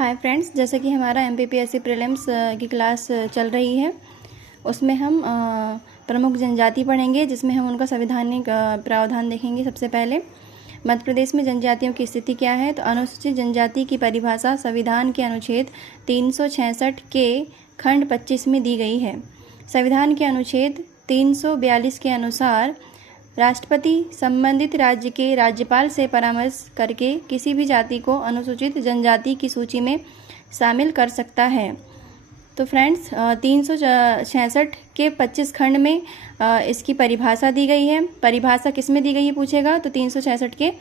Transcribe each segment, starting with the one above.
Hi friends, जैसे कि हमारा MPPSC प्रीलिम्स की क्लास चल रही है, उसमें हम प्रमुख जनजाति पढ़ेंगे, जिसमें हम उनका संवैधानिक प्रावधान देखेंगे। सबसे पहले मध्य प्रदेश में जनजातियों की स्थिति क्या है। तो अनुसूचित जनजाति की परिभाषा संविधान के अनुच्छेद 366 के खंड 25 में दी गई है। संविधान के अनुच्छेद 342 के अनुसार राष्ट्रपति संबंधित राज्य के राज्यपाल से परामर्श करके किसी भी जाति को अनुसूचित जनजाति की सूची में शामिल कर सकता है। तो फ्रेंड्स 366 के 25 खंड में इसकी परिभाषा दी गई है। परिभाषा किस में दी गई है पूछेगा, तो 366 के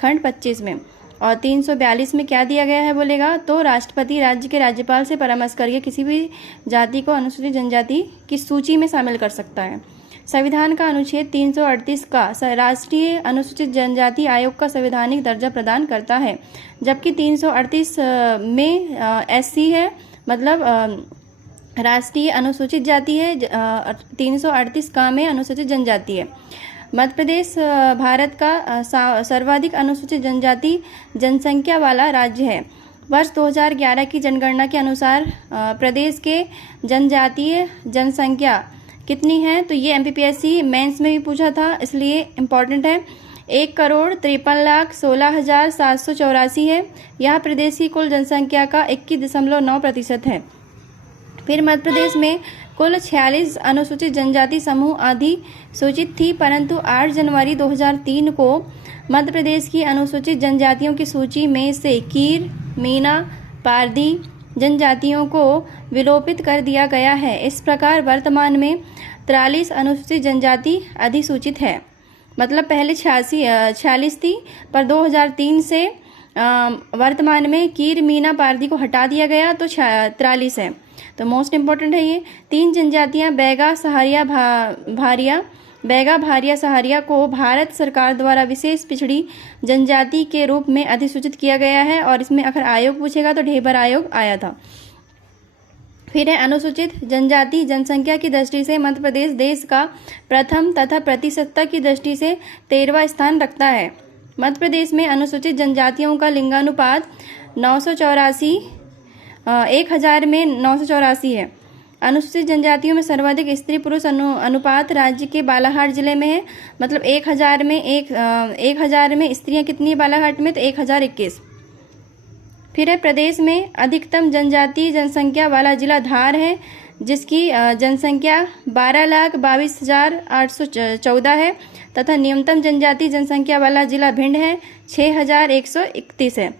खंड 25 में। और 342 में क्या दिया गया है बोलेगा, तो राष्ट्रपति राज्य के राज्यपाल से परामर्श करके किसी भी जाति को अनुसूचित जनजाति की सूची में शामिल कर सकता है। संविधान का अनुच्छेद 338 का राष्ट्रीय अनुसूचित जनजाति आयोग का संवैधानिक दर्जा प्रदान करता है, जबकि 338 में SC है, मतलब राष्ट्रीय अनुसूचित जाति है। 338 का में अनुसूचित जनजाति है। मध्य प्रदेश भारत का सर्वाधिक अनुसूचित जनजाति जनसंख्या वाला राज्य है। वर्ष 2011 की जनगणना के अनुसार प्रदेश के जनजातीय जनसंख्या कितनी है, तो ये MPPSC मेंस में भी पूछा था, इसलिए इम्पॉर्टेंट है। 1,53,16,784 है। यह प्रदेश की कुल जनसंख्या का 21.9% है। फिर मध्य प्रदेश में कुल 46 अनुसूचित जनजाति समूह अधिसूचित थी, परंतु 8 जनवरी 2003 को मध्य प्रदेश की अनुसूचित जनजातियों की सूची में से कीर, मीना, पारधी जनजातियों को विलोपित कर दिया गया है। इस प्रकार वर्तमान में 43 अनुसूचित जनजाति अधिसूचित है। मतलब पहले 46 थी, पर 2003 से वर्तमान में कीर, मीना, पारधी को हटा दिया गया, तो 43 है। तो मोस्ट इम्पोर्टेंट है ये। 3 जनजातियां बैगा, भारिया, सहारिया को भारत सरकार द्वारा विशेष पिछड़ी जनजाति के रूप में अधिसूचित किया गया है। और इसमें अगर आयोग पूछेगा तो ढेबर आयोग आया था। फिर है अनुसूचित जनजाति जनसंख्या की दृष्टि से मध्य प्रदेश देश का प्रथम तथा प्रतिशतता की दृष्टि से 13वां स्थान रखता है। मध्य प्रदेश में अनुसूचित जनजातियों का लिंगानुपात 1000 में 984 है। अनुसूचित जनजातियों में सर्वाधिक स्त्री पुरुष अनुपात राज्य के बालाघाट जिले में है। मतलब 1000 में स्त्रियां कितनी है बालाघाट में, तो 1021। फिर है प्रदेश में अधिकतम जनजातीय जनसंख्या वाला जिला धार है, जिसकी जनसंख्या 12,22,814 है, तथा न्यूनतम जनजातीय जनसंख्या वाला जिला भिंड है, 6,131 है।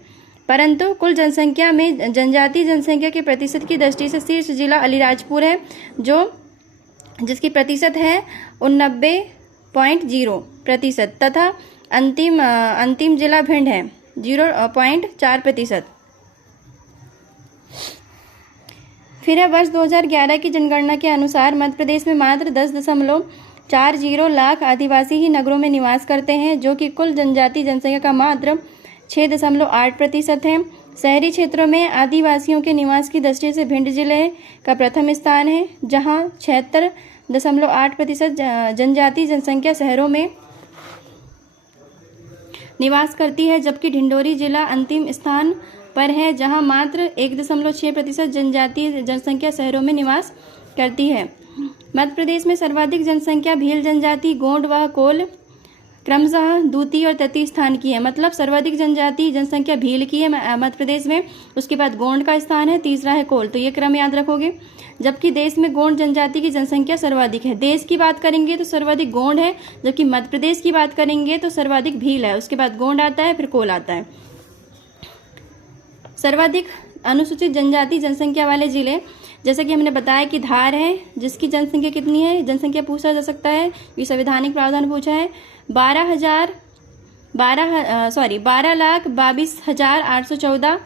परंतु कुल जनसंख्या में जनजातीय जनसंख्या के प्रतिशत की दृष्टि से शीर्ष जिला अलीराजपुर है, जिसकी प्रतिशत है 89.0%, तथा अंतिम जिला भिंड है 0.4%। फिर है वर्ष 2011 की जनगणना के अनुसार मध्य प्रदेश में मात्र 10.40 लाख आदिवासी ही नगरों में निवास करते हैं, जो कि कुल जनजातीय जनसंख्या का मात्र 6.8% है। शहरी क्षेत्रों में आदिवासियों के निवास की दृष्टि से भिंड जिले का प्रथम स्थान है, जहां 76.8% जनजातीय जनसंख्या शहरों में निवास करती है, जबकि ढिंडोरी जिला अंतिम स्थान पर है, जहां मात्र 1.6% जनजातीय जनसंख्या शहरों में निवास करती है। मध्य प्रदेश में सर्वाधिक जनसंख्या भील जनजाति, गोंड व कोल क्रमशः द्वितीय और तृतीय स्थान की है। मतलब सर्वाधिक जनजाति जनसंख्या भील की है मध्य प्रदेश में, उसके बाद गोंड का स्थान है, तीसरा है कोल। तो ये क्रम याद रखोगे। जबकि देश में गोंड जनजाति की जनसंख्या सर्वाधिक है। देश की बात करेंगे तो सर्वाधिक गोंड है, जबकि मध्य प्रदेश की बात करेंगे तो सर्वाधिक भील है, उसके बाद गोंड आता है, फिर कोल आता है। सर्वाधिक अनुसूचित जनजाति जनसंख्या वाले जिले, जैसे कि हमने बताया कि धार है, जिसकी जनसंख्या कितनी है, जनसंख्या पूछा जा सकता है, ये संवैधानिक प्रावधान पूछा है। 12,22,814।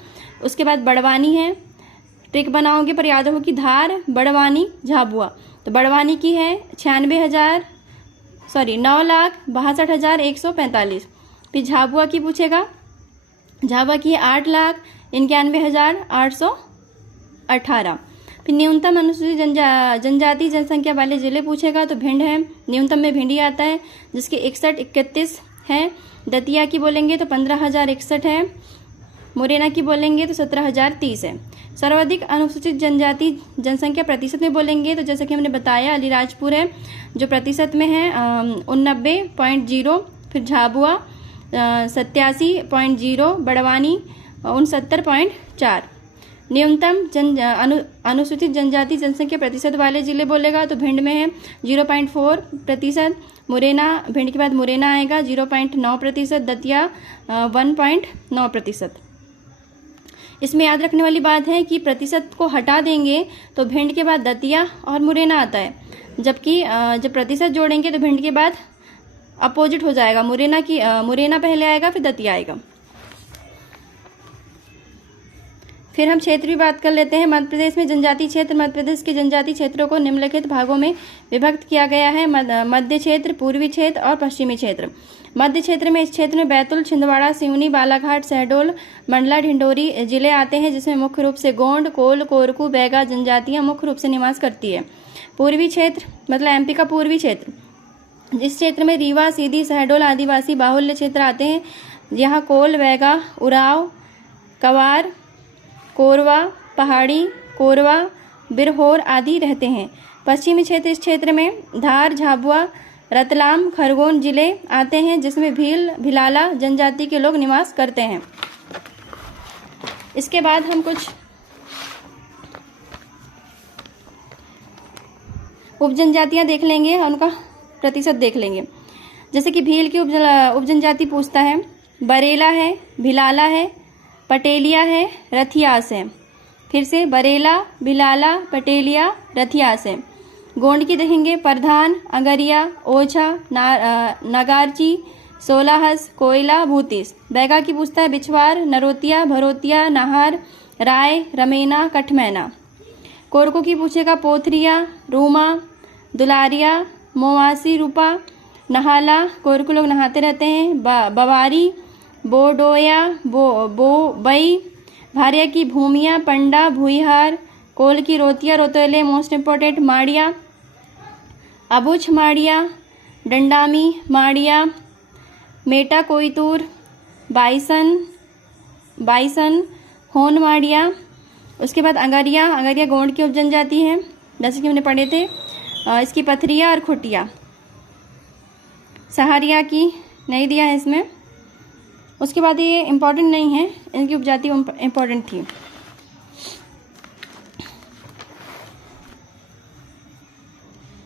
उसके बाद बड़वानी है। ट्रिक बनाओगे पर याद हो कि धार, बड़वानी, झाबुआ। तो बड़वानी की है 9,62,145। फिर झाबुआ की पूछेगा, झाबुआ की है 8,91,818। फिर न्यूनतम अनुसूचित जनजाति जनसंख्या वाले जिले पूछेगा तो भिंड है, न्यूनतम में भिंड ही आता है, जिसके 61-31 है। दतिया की बोलेंगे तो 15,061 है। मुरैना की बोलेंगे तो 17,030 है। सर्वाधिक अनुसूचित जनजाति जनसंख्या प्रतिशत में बोलेंगे तो जैसा कि हमने बताया अलीराजपुर है जो प्रतिशत में है 89.0, फिर झाबुआ 87.0, बड़वानी 69.4। न्यूनतम अनुसूचित जनजाति जनसंख्या प्रतिशत वाले जिले बोलेगा तो भिंड में है 0.4%, मुरैना, भिंड के बाद मुरैना आएगा 0.9%, दतिया 1.9%। इसमें याद रखने वाली बात है कि प्रतिशत को हटा देंगे तो भिंड के बाद दतिया और मुरैना आता है, जबकि जब प्रतिशत जोड़ेंगे तो भिंड के बाद अपोजिट हो जाएगा, मुरैना पहले आएगा फिर दतिया आएगा। फिर हम क्षेत्र की बात कर लेते हैं। मध्य प्रदेश में जनजातीय क्षेत्र, मध्य प्रदेश के जनजातीय क्षेत्रों को निम्नलिखित भागों में विभक्त किया गया है। मध्य क्षेत्र, पूर्वी क्षेत्र और पश्चिमी क्षेत्र। मध्य क्षेत्र में, इस क्षेत्र में बैतूल, छिंदवाड़ा, सिवनी, बालाघाट, शहडोल, मंडला, ढिंडोरी जिले आते हैं, जिसमें मुख्य रूप से गोंड, कोल, कोरकू, बैगा जनजातियां मुख्य रूप से निवास करती है। पूर्वी क्षेत्र मतलब एमपी का पूर्वी क्षेत्र, इस क्षेत्र में रीवा, सीधी, शहडोल आदिवासी बाहुल्य क्षेत्र आते हैं। यहाँ कोल, बैगा, उराव, कवार, कोरवा, पहाड़ी, कोरवा, बिरहोर आदि रहते हैं। पश्चिमी क्षेत्र, इस क्षेत्र में धार, झाबुआ, रतलाम, खरगोन जिले आते हैं, जिसमें भील, भिलाला जनजाति के लोग निवास करते हैं। इसके बाद हम कुछ उपजनजातियां देख लेंगे, उनका प्रतिशत देख लेंगे। जैसे कि भील की उपजनजाति पूछता है, बरेला है, भिलाला है, पटेलिया है, रथियास है। फिर से बरेला, भिलाला, पटेलिया, रथियास है। गोंड की देखेंगे, प्रधान, अगरिया, ओछा, नगारची, सोलाहस, कोयला, भूतिस। बैगा की पूछता है, बिछवार, नरोतिया, भरोतिया, नाहर, राय, रमेना, कठमैना। कोरको की पूछेगा, पोथरिया, रूमा, दुलारिया, मोवासी, रूपा, नहाला, कोरको लोग नहाते रहते हैं। बवारी, बोडोया, बई। भारिया की भूमिया, पंडा, भूईहार। कोल की रोतिया, रोतोले, मोस्ट इम्पोर्टेंट, माड़िया, अबुछ माड़िया, डंडामी माड़िया, मेटा कोईतूर, बाइसन, होन माड़िया। उसके बाद अगरिया गोंड की उपजनजाति है, जैसे कि हमने पढ़े थे। इसकी पथरिया और खुटिया। सहारिया की नहीं दिया है इसमें। उसके बाद ये इम्पोर्टेंट नहीं है, इनकी उपजाति इम्पोर्टेंट थी।